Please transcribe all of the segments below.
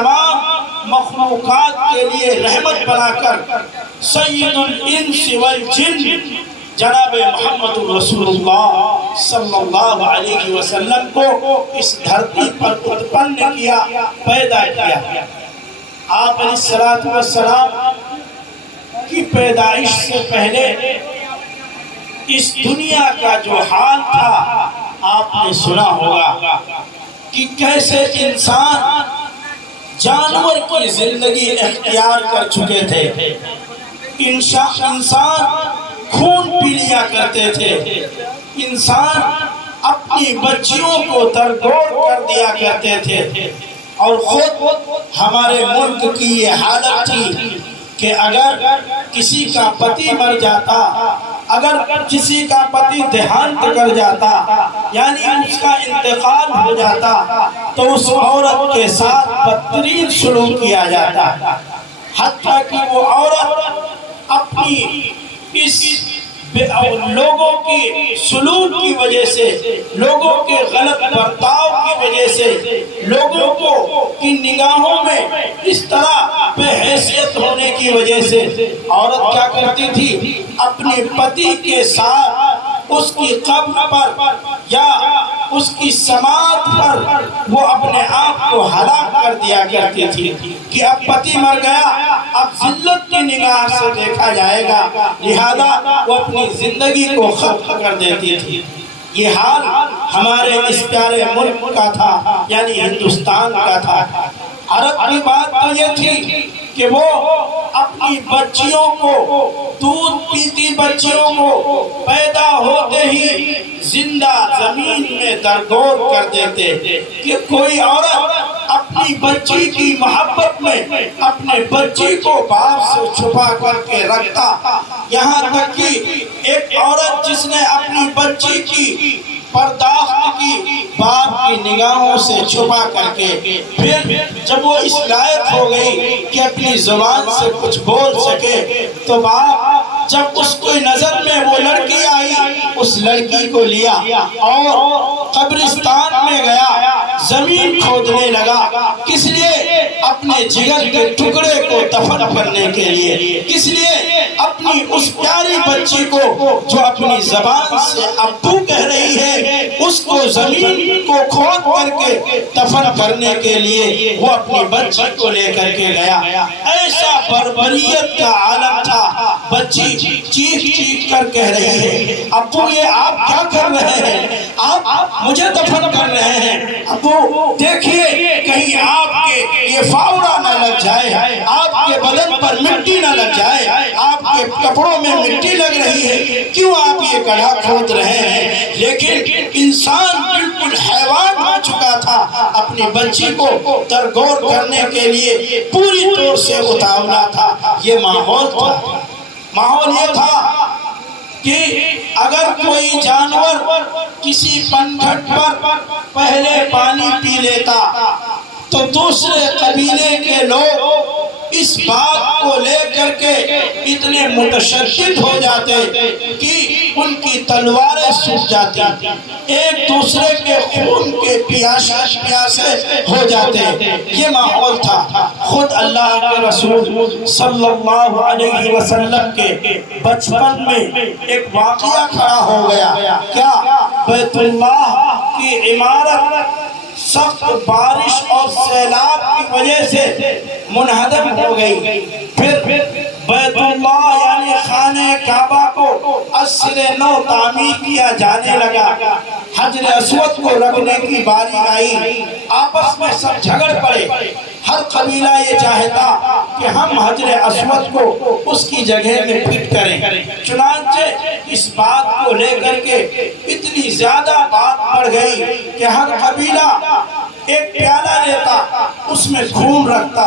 تمام مخلوقات کے لیے رحمت بنا کر سید الانس والجن جناب محمد رسول اللہ صلی اللہ علیہ وسلم کو اس دھرتی پر اتپن کیا، پیدا کیا۔ آپ علیہ السلام کی پیدائش سے پہلے اس دنیا کا جو حال تھا آپ نے سنا ہوگا کہ کیسے انسان جانور کی زندگی اختیار کر چکے تھے، انسان خون پی لیا کرتے تھے، انسان اپنی بچیوں کو درگور کر دیا کرتے تھے، اور خود ہمارے ملک کی یہ حالت تھی کہ اگر کسی کا پتی مر جاتا، اگر کسی کا پتی دیہانت کر جاتا، یعنی اس کا انتقال ہو جاتا، تو اس عورت کے ساتھ بدترین سلوک کیا جاتا، حتیٰ کہ وہ عورت اپنی اس لوگوں کی سلوک کی وجہ سے، لوگوں کے غلط برتاؤ کی وجہ سے، لوگوں کو کی نگاہوں میں اس طرح بے حیثیت ہونے کی وجہ سے عورت کیا کرتی تھی، اپنے پتی کے ساتھ اس کی قبر پر یا اس کی سماعت پر وہ اپنے آپ کو ہلاک کر دیا کرتی تھی کہ اب پتی مر گیا، اب ذلت کی نگاہ سے دیکھا جائے گا، لہذا وہ اپنی زندگی کو ختم کر دیتی تھی۔ یہ حال ہمارے اس پیارے ملک کا تھا، یعنی ہندوستان کا تھا۔ عرب کی بات تو یہ تھی کہ وہ اپنی بچیوں کو، دودھ پیتی بچیوں کو پیدا ہوتے ہی زندہ زمین میں درگور کر دیتے کہ کوئی عورت اپنی بچی کی محبت میں اپنے بچی کو باپ سے چھپا کر کے رکھتا، یہاں تک کہ ایک عورت جس نے اپنی بچی کی پرداخت کی باپ کی نگاہوں سے چھپا کر کے، پھر جب وہ اس لائق ہو گئی کہ اپنی زبان سے کچھ بول سکے، تو باپ جب اس کو نظر میں وہ لڑکی آئی، اس لڑکی کو لیا اور قبرستان میں گیا، زمین کھودنے لگا، کس لیے؟ اپنے جگر کے ٹکڑے کو دفن کرنے کے لیے، کس لیے؟ اپنی اس پیاری بچی کو جو اپنی زبان سے ابو کہہ رہی ہے، اس کو زمین کو کھود کر کے دفن کرنے کے لیے وہ اپنی بچی کو لے کر کے گیا۔ ایسا بربریت کا عالم تھا، بچی چیخ چیخ کر کہہ رہی ہے، ابو یہ آپ کیا کر رہے ہیں؟ آپ مجھے دفن کر رہے ہیں، ابو دیکھیے کہیں آپ کے یہ فاورا نہ لگ جائے، آپ کے بدن پر مٹی نہ لگ جائے، آپ کے کپڑوں میں مٹی لگ رہی ہے، کیوں آپ یہ گڑھا کھود رہے ہیں؟ لیکن انسان بالکل حیوان ہو چکا تھا، اپنی بچی کو درگور کرنے کے لیے پوری طور سے اتاولا تھا۔ یہ ماحول تھا، ماحول یہ تھا کہ اگر کوئی جانور کسی پنگھٹ پر پہلے پانی پی لیتا تو دوسرے قبیلے کے لوگ اس بات کو لے کر کے اتنے متشدد ہو جاتے کہ ان کی تلواریں سوکھ جاتی، ایک دوسرے کے خون کے پیاسے ہو جاتے۔ یہ ماحول تھا۔ خود اللہ کے رسول صلی اللہ علیہ وسلم کے بچپن میں ایک واقعہ کھڑا ہو گیا، کیا؟ بیت اللہ کی عمارت سخت بارش اور سیلاب کی وجہ سے منہدم ہو گئی، پھر بیت اللہ یعنی خانہ کعبہ کو اصل نو تعمیر کیا جانے لگا، حجر اسود کو رکھنے کی باری آئی، آپس میں سب جھگڑ پڑے، ہر قبیلہ یہ چاہتا کہ ہم حجر اسود کو اس کی جگہ میں فٹ کریں، چنانچہ اس بات کو لے کر کے اتنی زیادہ بات بڑھ گئی کہ ہر قبیلہ ایک پیالہ لیتا، اس میں خون رکھتا،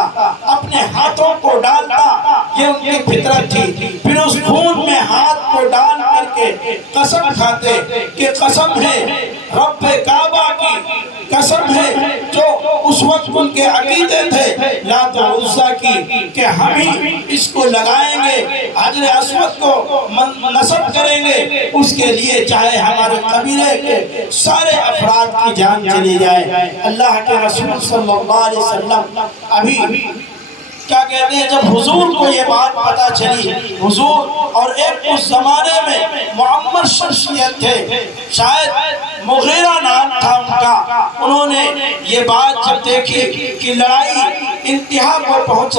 اپنے ہاتھوں کو ڈالتا، یہ ان کی فطرت تھی، پھر اس خون میں ہاتھ کو ڈال کر کے قسم کھاتے کہ قسم ہے رب کعبہ کی، قسم ہے جو اس وقت ان کے عقیدے تھے لات و عزا کی کہ ہم ہی اس کو لگائیں گے، حجر اسود کو نصب کریں گے، اس کے لیے چاہے ہمارے قبیلے کے سارے افراد کی جان چلی جائے۔ اللہ کے رسول صلی اللہ علیہ وسلم ابھی کیا کہتے ہیں، جب حضور کو یہ بات پتا چلی، حضور اور ایک اس زمانے میں معمر شخصیت تھے، شاید مغیرہ نام تھا ان کا، انہوں نے یہ بات جب دیکھی کہ لڑائی انتہا پر پہنچ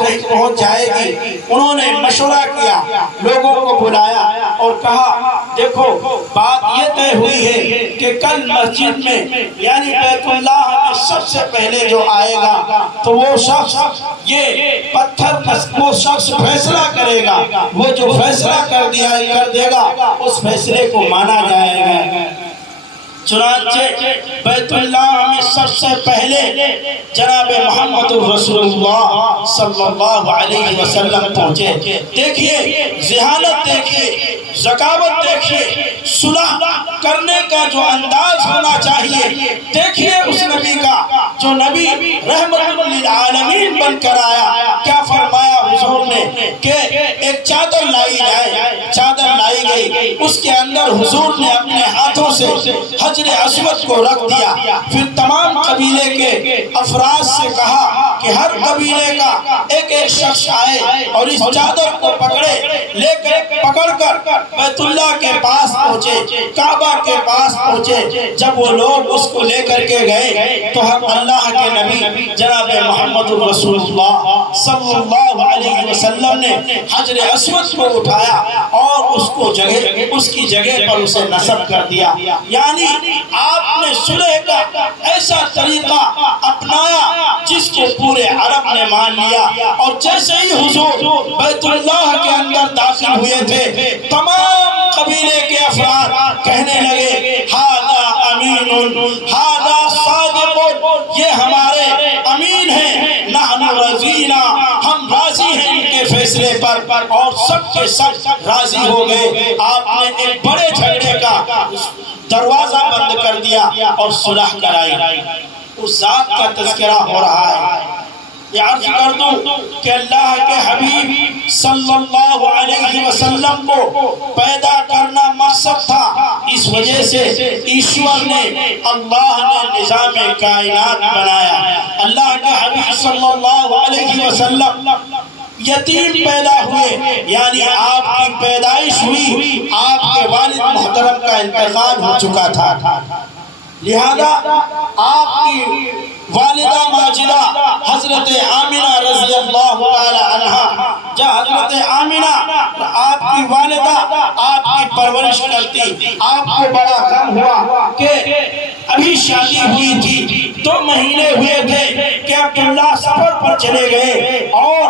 جائے گی، انہوں نے مشورہ کیا، لوگوں کو بلایا اور کہا دیکھو بات یہ طے ہوئی ہے کہ کل مسجد میں یعنی بیت اللہ میں سب سے پہلے جو آئے گا تو وہ شخص یہ وہ شخص فیصلہ کرے گا، وہ جو فیصلہ کر دے گا اس فیصلے کو مانا جائے گا۔ چنانچہ بیت اللہ میں سب سے پہلے جناب محمد رسول اللہ صلی اللہ علیہ وسلم پہنچے۔ دیکھیے ذہانت، دیکھیے ذکاوت، دیکھیے صلح کرنے کا جو انداز ہونا چاہیے، دیکھیے اس نبی کا جو نبی رحمت للعالمین بن کر آیا، کیا فرمایا حضور نے کہ ایک چادر لائی جائے، چادر لائی گئی، اس کے اندر حضور نے اپنے ہاتھوں سے حجر اسود کو رکھ دیا، پھر تمام قبیلے کے افراد سے کہا کہ ہر قبیلے کا ایک ایک شخص آئے اور اس چادر کو پکڑ کر بیت اللہ کے پاس پہنچے، کعبہ کے پاس پہنچے۔ جب وہ لوگ اس کو لے کر کے گئے تو ہم اللہ کے نبی جناب محمد رسول اللہ صلی اللہ علیہ وسلم نے حجر اسود کو اٹھایا اور اس کی جگہ پر اسے نصب کر دیا۔ یعنی آپ نے صلح کا ایسا طریقہ اپنایا جس کو پورے عرب نے مان لیا، اور جیسے ہی حضور بیت اللہ کے اندر داخل ہوئے تھے، تمام قبیلے کے افراد کہنے لگے ہذا امین، ہذا صادق، یہ ہمارے امین ہیں، نحن رضینا، ہم راضی ہیں ان کے فیصلے پر، اور سب کے سب راضی ہو گئے۔ آپ نے ایک بڑے جھگڑے کا دروازہ بند کر دیا اور صلح کرائی۔ اس ذات کا تذکرہ ہو رہا ہے۔ یہ عرض کر دوں کہ اللہ کے حبیب صلی اللہ علیہ وسلم کو پیدا کرنا مقصد تھا، اس وجہ سے ایشور نے، اللہ نے نظام کائنات بنایا۔ اللہ کے حبیب صلی اللہ علیہ وسلم یتیم پیدا ہوئے، یعنی آپ کی پیدائش ہوئی، آپ کے والد محترم کا انتقال ہو چکا تھا، لہذا آپ کی والدہ ماجدہ حضرت آمنہ رضی اللہ تعالی عنہ، جب حضرت آمنہ آپ کی والدہ آپ کی پرورش کرتی، آپ کو بڑا غم ہوا کہ ابھی شادی ہوئی تھی، 2 مہینے ہوئے تھے کہ عبداللہ سفر پر چلے گئے اور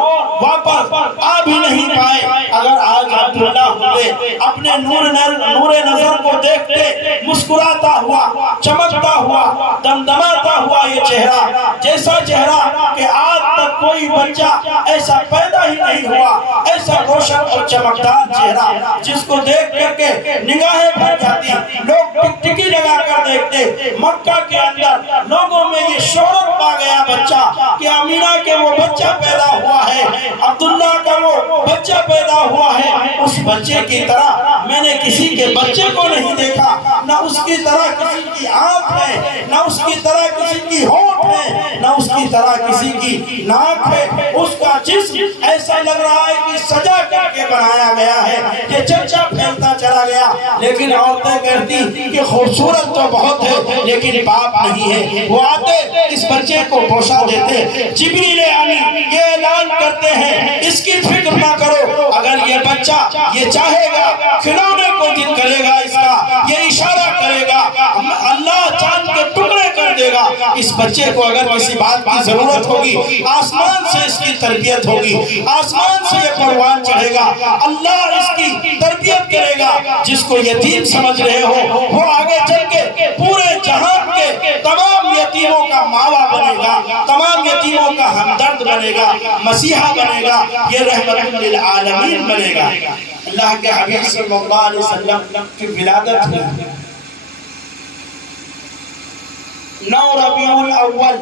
واپس آ بھی نہیں پائے۔ اگر آج عبداللہ ہوئے اپنے نور نظر کو دیکھتے، مسکراتا ہوا، چمکتا ہوا، دمدماتا ہوا یہ چہرہ، جیسا چہرہ کہ آج تک کوئی بچہ ایسا پیدا ہی نہیں ہوا، ایسا روشن اور چمکدار چہرہ جس کو دیکھ کر کے نگاہیں بھر جاتی، لوگ ٹکٹکی لگا کر دیکھتے۔ مکہ کے اندر لوگوں میں یہ شہرت پا گیا بچہ کہ آمینہ کے وہ بچہ پیدا ہوا ہے، عبداللہ کا وہ بچہ پیدا ہوا ہے۔ اس بچے کی طرح میں نے کسی کے بچے کو نہیں دیکھا، نہ اس کی طرح کسی کی آنکھ ہے، نہ اس کی طرح کسی کی ہونٹ ہے، نہ اس کی طرح کسی کی ناک ہے۔ اس کا جسم ایسا لگ رہا ہے کہ سجا کر کے بنایا گیا ہے، یہ چرچا پھیلتا چلا گیا۔ لیکن عورتیں کہتی کہ خوبصورت تو بہت ہے لیکن باپ نہیں ہے۔ وہ آتے اس بچے کو پوشا دیتے، جبریل امین یہ اعلان کرتے ہیں اس کی فکر نہ کرو، اگر یہ بچہ یہ چاہے گا کھلونے کو دل کرے گا، اس کا یہ اشارہ کرے گا، اللہ چاند کے ٹکڑے کر دے گا۔ اس بچے کو اگر کسی بات کی ضرورت ہوگی آسمان سے اس کی تربیت ہوگی، آسمان سے یہ پروان چڑھے گا، اللہ اس کی تربیت کرے گا۔ جس کو یتیم سمجھ رہے ہو وہ آگے چل کے پورے جہان کے تمام یتیموں کا ماوا بنے گا، تمام یتیموں کا ہمدرد بنے گا، مسیحا بنے گا، یہ رحمت للعالمین بنے گا۔ اللہ کے حبیب صلی اللہ علیہ وسلم کی ولادت ہوئی، 9 ربیع الاول،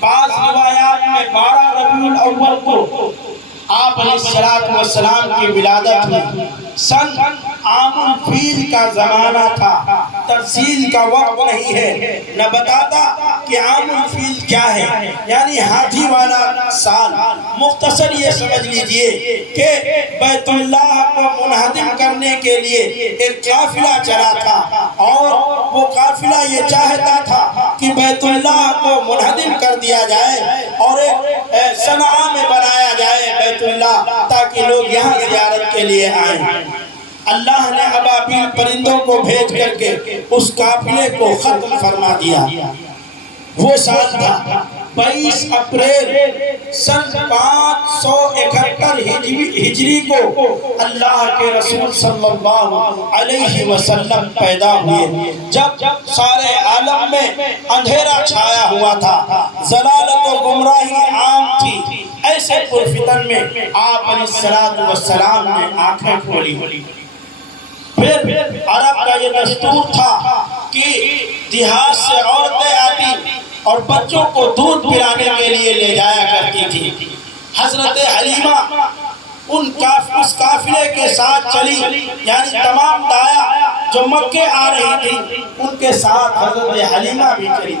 بعض روایات میں 12 ربیع الاول کو آپ علیہ السلام کی ولادت ہوئی۔ سن عام الفیل کا زمانہ تھا، تفصیل کا وقت نہیں ہے، نہ بتاتا کہ عام الفیل کیا ہے، یعنی ہاتھی والا سال۔ مختصر یہ سمجھ لیجئے کہ بیت اللہ کو منہدم کرنے کے لیے ایک قافلہ چلا تھا، اور وہ قافلہ یہ چاہتا تھا کہ بیت اللہ کو منہدم کر دیا جائے اور ایک صنعاء میں بنایا جائے بیت اللہ، تاکہ لوگ یہاں زیارت کے لیے آئیں۔ اللہ نے ابابیل پرندوں کو بھیج کر کے اس قافلے کو ختم فرما دیا۔ وہ سال تھا 22 اپریل سن 571 ہجری کو اللہ کے رسول صلی اللہ علیہ وسلم پیدا ہوئے، جب سارے عالم میں اندھیرا چھایا ہوا تھا، ضلالت و گمراہی عام تھی۔ ایسے پرفتن میں آپ علیہ السلام نے آنکھیں کھولی۔ پھر عرب کا یہ دستور تھا کہ دیہات سے عورتیں آتی اور بچوں کو دودھ پلانے کے لیے لے جایا کرتی تھی۔ حضرت حلیمہ اس قافلے کے ساتھ چلی، یعنی تمام دایا جو مکے آ رہی تھی ان کے ساتھ حضرت حلیمہ بھی چلی۔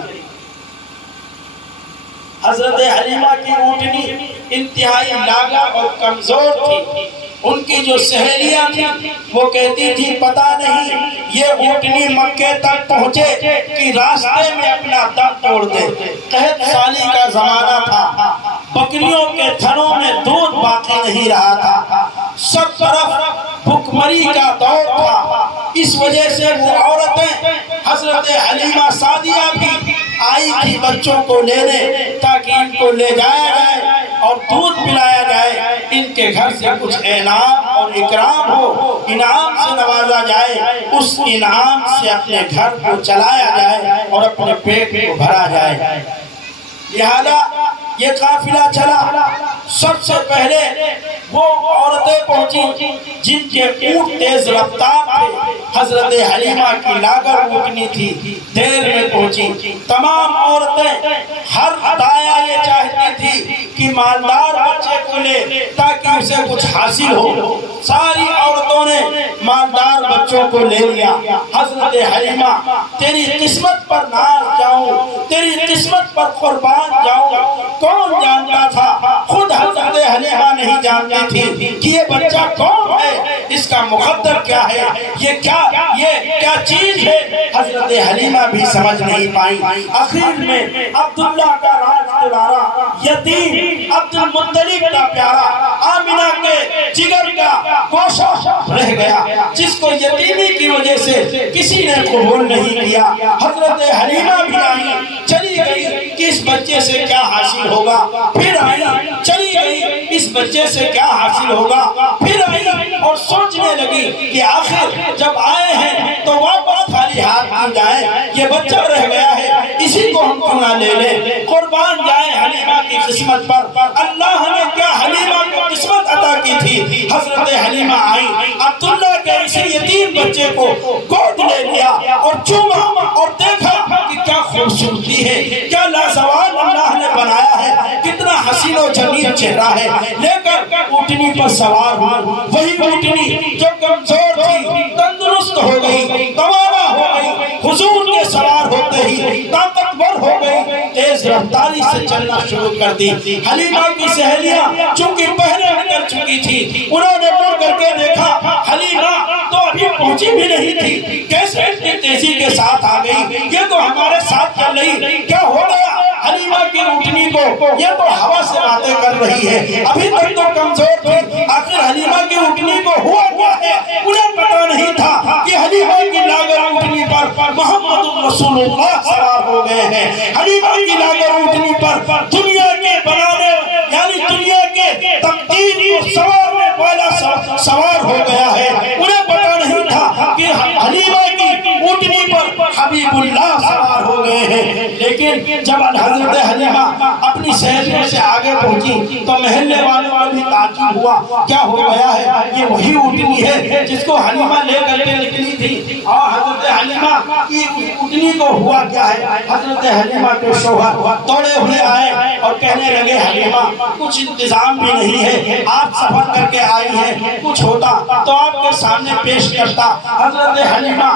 حضرت حلیمہ کی اونٹنی انتہائی لاغر اور کمزور تھی۔ ان کی جو سہیلیاں تھیں وہ کہتی تھی پتہ نہیں یہ اونٹنی مکے تک پہنچے کہ راستے میں اپنا دم توڑ دے۔ قحط سالی کا زمانہ تھا، بکریوں کے تھنوں میں دودھ باقی نہیں رہا تھا، سب طرف بھوکمری کا دور تھا۔ اس وجہ سے وہ عورتیں حضرت حلیمہ سعدیہ بھی آئی تھی بچوں کو لینے، تاکہ ان کو لے جایا جائے اور دودھ پلایا جائے، ان کے گھر سے کچھ انعام اور اکرام ہو، انعام سے نوازا جائے، اس انعام سے اپنے گھر کو چلایا جائے اور اپنے پیٹ کو بھرا جائے۔ لہذا یہ قافلہ چلا۔ سب سے پہلے وہ عورتیں پہنچی جن کے اونٹ تیز رفتار تھے۔ حضرت حلیمہ کی لاغر اونٹنی تھی، دیر میں پہنچی۔ تمام عورتیں، ہر دایا یہ چاہتی تھی کہ مالدار بچے کو لے تاکہ اسے کچھ حاصل ہو۔ ساری عورتوں نے مالدار بچوں کو لے لیا۔ حضرت حلیمہ تیری قسمت پر ناز جاؤں، تیری قسمت پر قربان جاؤں۔ کون جانتا تھا؟ خود حضرت حلیمہ نہیں جانتی تھی کہ یہ بچہ کون ہے، اس کا مقدر کیا ہے، یہ کیا چیز ہے، حضرت حلیمہ بھی سمجھ نہیں پائی۔ آخر میں عبداللہ کا راز دلارا، یتیم عبد المطلب کا پیارا، آمنہ کے جگر کا گوشہ رہ گیا، جس کو یتیمی کی وجہ سے کسی نے قبول نہیں کیا۔ حضرت حلیمہ بھی آئی، چلی گئی کہ اس بچے سے کیا حاصل ہوگا، پھر آئی، چلی گئی اس بچے سے کیا حاصل ہوگا، پھر آئی اور سوچنے لگی کہ آخر جب آئے ہیں تو واپس خالی ہاتھ کیوں جائیں، یہ بچہ رہ گیا ہے اسی کو ہم کیوں نہ لے لیں، قربان جائیں حلیمہ کی قسمت پر۔ اللہ نے کیا حلیمہ کو قسمت عطا کی تھی۔ حضرت حلیمہ آئی، عبداللہ کے اسی یتیم بچے کو گود لے لیا اور چوما اور دیکھا کہ کیا خوبصورتی ہے، کیا لازوال اللہ نے بنایا ہے، کتنا حسین و جمیل چہرہ ہے۔ لے کر اونٹنی پر سوار ہوئی، وہی اونٹنی جو کمزور تھی تندرست ہو گئی، توانا ہو گئی، حضور کے سوار ہوتے ہی طاقتور ہو گئی، تیز رفتاری سے چلنا شروع کر دی۔ حلیمہ کی سہیلیاں چونکہ پہلے نکل چکی تھی، انہوں نے مڑ کر کے دیکھا حلیمہ تو ابھی پہنچی بھی نہیں تھی، کیسے اتنی تیزی کے ساتھ آ گئی، یہ تو ہمارے ساتھ چل رہی، کیا ہو گیا حلیمہ کی اونٹنی کو، یہ تو ہوا سے باتیں کر رہی ہے، ابھی تک تو کمزور تھی، آخر حلیمہ کی اونٹنی کو ہوا کیا ہے۔ انہیں پتا نہیں تھا کہ حلیمہ کی لاغر اونٹنی پر محمد رسول اللہ سوار ہو گئے ہیں۔ حلیمہ کی لاغر اونٹنی پر دنیا کے بنانے، یعنی دنیا کے تقدیر کو سوارنے والا سوار ہو گیا ہے۔ انہیں پتا نہیں تھا کہ حلیمہ کی اونٹنی پر حبیب اللہ سوار ہو گئے ہیں۔ لیکن جب حضرت حلیمہ اپنی سہیلیوں سے آگے پہنچی تو محلے والوں کو بھی تعجب ہوا، کیا ہو گیا ہے؟ یہ وہی اونٹنی ہے جس کو حلیمہ لے کر کے نکلی تھی۔ اور حضرت حلیمہ کی اونٹنی کو ہوا کیا ہے؟ حضرت حلیمہ کے شوہر دوڑے ہوئے آئے اور کہنے لگے حلیمہ کچھ انتظام بھی نہیں ہے، آپ سفر کر کے آئی ہیں، کچھ ہوتا تو آپ کے سامنے پیش کرتا۔ حضرت حلیمہ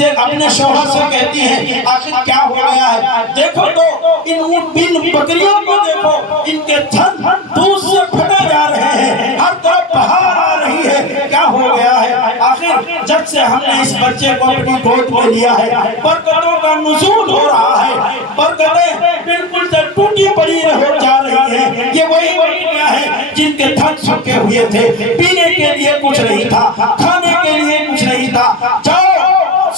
اپنے شوہر سے کہتی ہیں آخر کیا ہو گیا ہے؟ دیکھو تو ان بکریوں کو دیکھو، ان کے تھن دودھ سے پھٹے جا رہے ہیں، ہر طرف بہار آ رہی ہے، کیا ہو گیا ہے؟ آخر جب سے ہم نے اس بچے کو اپنی گود میں لیا ہے برکتوں کا نزول ہو رہا ہے، برکتیں بالکل سے ٹوٹی پڑی ہو جا رہی ہیں۔ یہ وہی بکریاں ہیں جن کے تھن سوکھے ہوئے تھے، پینے کے لیے کچھ نہیں تھا، کھانے کے لیے کچھ نہیں تھا۔ جاؤ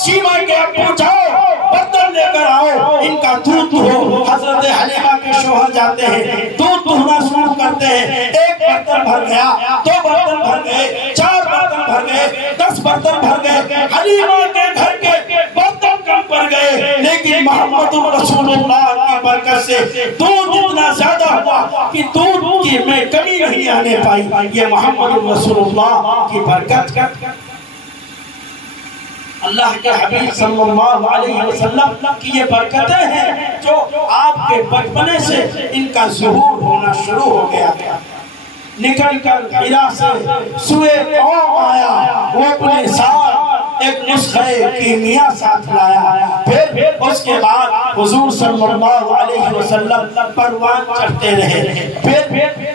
سیما کے ابو جاؤ برتن لے کر آؤ، ان کا دودھ دو۔ حضرت حلیمہ کے شوہر جاتے ہیں، دودھ دہنا شروع کرتے ہیں۔ ایک برتن بھر گیا، دو برتن بھر گئے، چار برتن بھر گئے، 10 برتن بھر گئے۔ حلیمہ کے گھر کے برتن کم پڑ گئے، لیکن محمد رسول اللہ کی برکت سے دودھ اتنا زیادہ ہوا کہ دودھ کی میں کمی نہیں آنے پائی۔ یہ محمد رسول اللہ کی برکت۔ اللہ کے حبیب صلی اللہ علیہ وسلم کی یہ برکتیں ہیں جو آپ کے بچپنے سے ان کا ظہور ہونا شروع ہو گیا۔ نکل کر ہرا سے سوئے قوم آیا، وہ اپنے ساتھ ایک نسخہ کیمیا ساتھ لایا۔ پھر اس کے بعد حضور صلی اللہ علیہ وسلم پروان چڑھتے رہے۔ پھر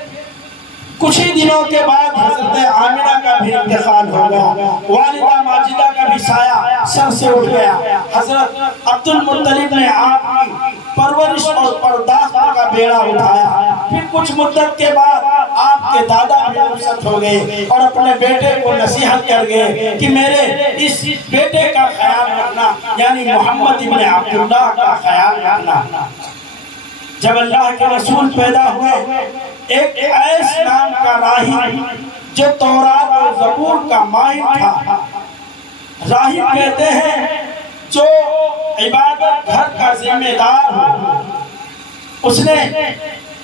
کچھ ہی دنوں کے بعد حضرت آمنہ کا بھی انتقال ہو گیا، والدہ ماجدہ کا بھی سایہ سر سے اٹھ گیا۔ حضرت عبد المطلب نے آپ کی پرورش اور پرداخت کا بیڑا اٹھایا۔ پھر کچھ مدت کے بعد آپ کے دادا بھی رخصت ہو گئے اور اپنے بیٹے کو نصیحت کر گئے کہ میرے اس بیٹے کا خیال رکھنا، یعنی محمد ابن عبداللہ کا خیال رکھنا۔ جب اللہ کے رسول پیدا ہوئے، ایک ایس نام کا راہب جو تورات و زبور کا ماہر تھا، راہب کہتے ہیں جو عبادت گھر کا ذمہ دار ہو، اس نے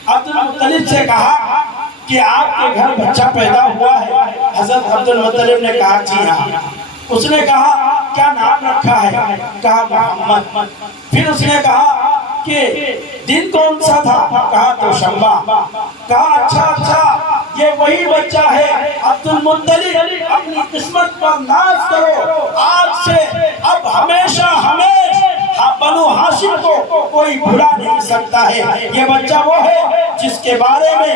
عبد المطلب سے کہا کہ آپ کے گھر بچہ پیدا ہوا ہے؟ حضرت عبد المطلب نے کہا جی ہاں۔ اس نے کہا کیا نام رکھا ہے؟ کہا محمد۔ پھر اس نے کہا کہ دن کون سا تھا؟ کہا دوشنبہ۔ کہا اچھا یہ وہی بچہ ہے عبد المطلب، اپنی قسمت پر ناز کرو، آج سے اب ہمیشہ بنو ہاشم کو کوئی بھلا نہیں سکتا ہے۔ یہ بچہ وہ ہے جس کے بارے میں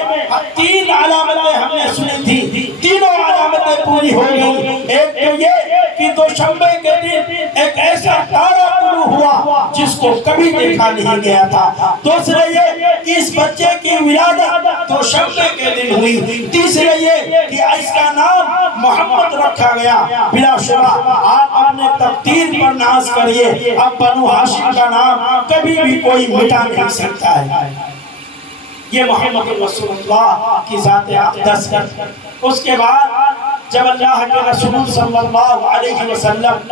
3 علامتیں ہم نے سنی تھی، تینوں علامتیں پوری ہو گئی۔ ایک تو یہ کہ دوشنبے کے دن ایک ایسا تارا طلوع ہوا جس کو کبھی دیکھا نہیں گیا تھا۔ دوسرے یہ کہ اس بچے کی ولادت دوشنبے کے دن ہوئی۔ تیسرے یہ کہ اس کا نام محمد رکھا گیا۔ بلا شبہ آپ اپنے تقدیر پر ناز کریے، اب بنو ہاشم کا نام کبھی بھی کوئی مٹا نہیں سکتا ہے۔ یہ محمد رسول اللہ کی ذات اقدس ہے۔ اس کے بعد جب اللہ کے رسول صلی اللہ علیہ وسلم